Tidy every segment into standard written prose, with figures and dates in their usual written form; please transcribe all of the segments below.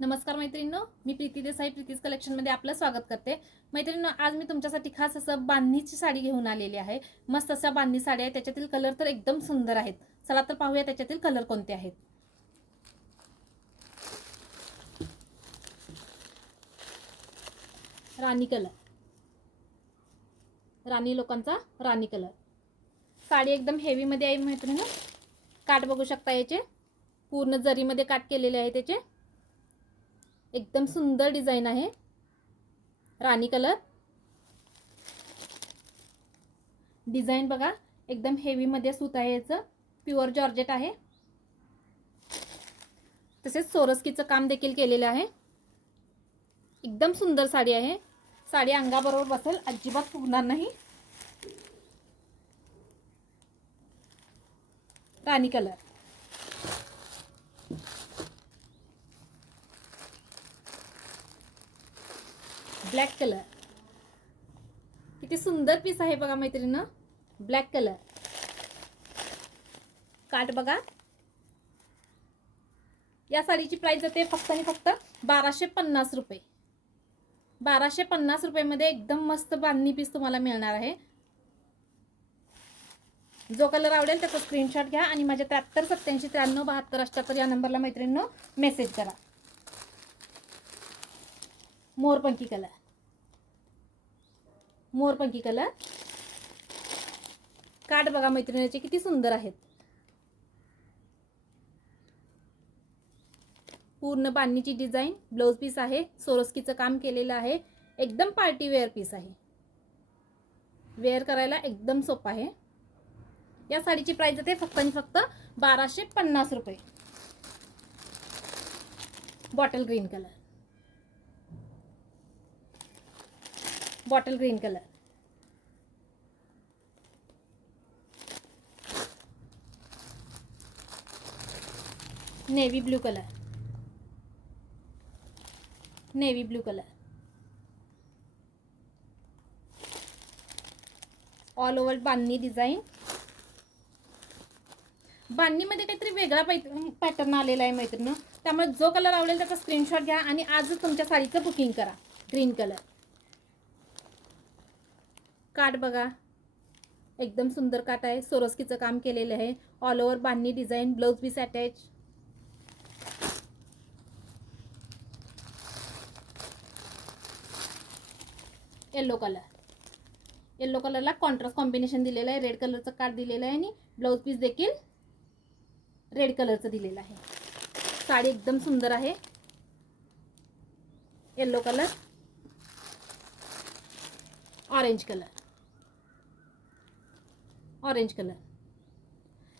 नमस्कार मैत्रिणींनो, मी प्रीती देसाई प्रीतीज कलेक्शनमध्ये आपलं स्वागत करते। मैत्रिणींनो, आज मी तुमच्यासाठी खास असं बांधणीची साडी घेऊन आलेली आहे। मस्त अशा बांधणी साडी आहे, त्याच्यातील कलर तर एकदम सुंदर आहेत। चला तर पाहूया त्याच्यातील कलर कोणते आहेत। राणी कलर, राणी लोकांचा राणी कलर। साडी एकदम हेवी मध्ये आहे मैत्रिणींनो। काट बघू शकता, याचे पूर्ण जरीमध्ये काट केलेले आहे। त्याचे एकदम सुंदर डिझाइन आहे। राणी कलर डिझाइन बघा, एकदम हेवी मध्ये सूत आहे। याचं प्युअर जॉर्जेट आहे। तसेच सोरस्कीचं काम देखील केलेलं आहे। एकदम सुंदर साडी आहे। साडी अंगाबरोबर बसेल, अजिबात फुगणार नाही। राणी कलर, ब्लॅक कलर, किती सुंदर पीस आहे बघा मैत्रिणींनो। ब्लॅक कलर, काट बघा। या साडीची प्राइस जाते फक्त आणि फक्त 1250 रुपये। 1250 रुपये मध्ये एकदम मस्त बांधणी पीस तुम्हाला मिळणार आहे। जो कलर आवडेल त्याचा स्क्रीनशॉट घ्या आणि माझ्या 7387939278 या नंबरला मैत्रिणींनो मेसेज करा। मोरपंखी कलर, मोरपंखी कलर, काट बघा मैत्रिणीचे किती सुंदर आहेत। पूर्ण बांधणीची डिझाइन, ब्लाउज पीस आहे। सोरस्कीचं काम केलेलं आहे। एकदम पार्टी वेअर पीस आहे। वेअर करायला एकदम सोपं आहे। या साडीची प्राइस जाते फक्त आणि फक्त 1250 रुपये। Bottle green colour, bottle green colour, navy blue colour, navy blue colour, all over bandhani design. बांधणीमध्ये काहीतरी वेगळा पॅटर्न आलेला आहे मैत्रिणींनो। त्यामुळे जो कलर आवडेल त्याचा स्क्रीनशॉट घ्या आणि आजच तुमच्या साडीचं बुकिंग करा। ग्रीन कलर, काट बघा, एकदम सुंदर काट आहे। सोरस्कीचं काम केलेलं आहे। All over bandhani design, blouse piece attach. Yellow colour, yellow कलरला कॉन्ट्रास्ट कॉम्बिनेशन दिलेलं आहे। रेड कलरचं काट दिलेलं आहे आणि ब्लाउज पीस देखील रेड कलरचं दिलेलं आहे। साडी एकदम सुंदर आहे। Yellow colour, orange colour, orange colour,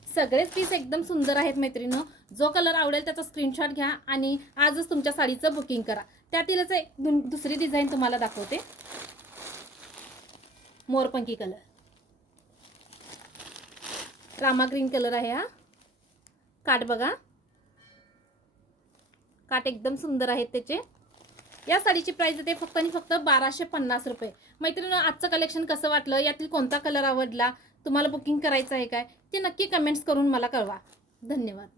सगळेच पीस एकदम सुंदर आहेत मैत्रिणींनो। जो कलर आवडेल त्याचा स्क्रीनशॉट घ्या आणि आजच तुमच्या साडीचं बुकिंग करा। त्यातीलच एक दुसरी डिझाइन तुम्हाला दाखवते। मोरपंखी कलर, रामा ग्रीन कलर आहे हा। काट बघा, काट एकदम सुंदर आहेत त्याचे। या साडीची प्राइस आहे फक्त आणि फक्त 1250 रुपये। मैत्रिणींनो, आजचं कलेक्शन कसं वाटलं, यातील कोणता कलर आवडला, तुम्हाला बुकिंग करायचं आहे काय, ते नक्की कमेंट्स करून मला कळवा। धन्यवाद।